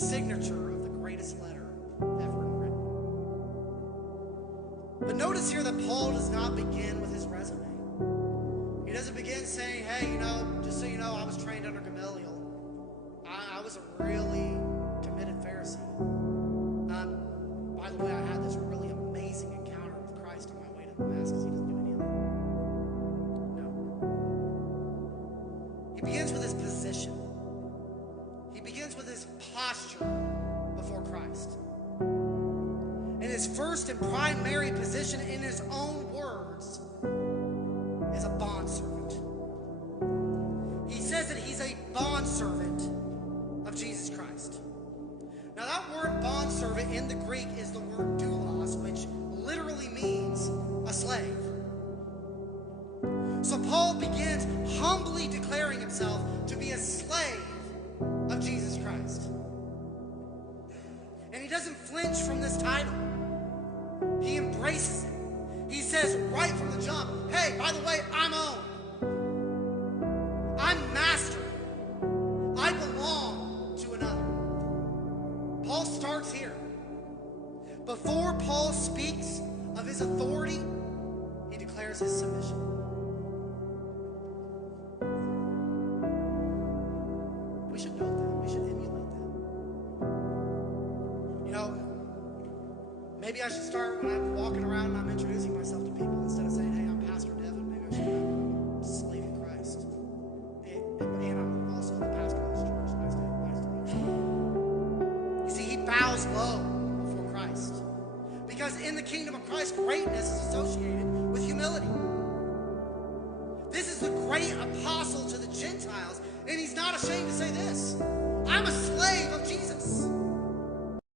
signature of the greatest letter ever written. But notice here that Paul does not begin with his resume. He doesn't begin saying, hey, just so you know, I was trained under Gamaliel. I was a really committed Pharisee. By the way, I had this really amazing encounter with Christ on my way to Damascus. He doesn't do any of that. No. He begins with his position. He begins with his posture before Christ. And his first and primary position, in his own words, is a bondservant. He says that he's a bondservant of Jesus Christ. Now that word bondservant in the Greek is the word doulos, which literally means a slave. So Paul begins humbly declaring himself to be a slave of Jesus Christ. And he doesn't flinch from this title. He embraces it. He says right from the jump, hey, by the way, I'm owned. I'm master. I belong to another. Paul starts here. Before Paul speaks of his authority, he declares his submission. We should note that. We should emulate that. Maybe I should start when I'm walking around and I'm introducing myself to people, instead of saying, hey, I'm Pastor Devin, maybe I should say, I'm a slave in Christ. And I'm also the pastor of this church. Nice to meet you. You see, he bows low before Christ. Because in the kingdom of Christ, greatness is associated with humility. This is the great apostle to the Gentiles, and he's not ashamed to say this.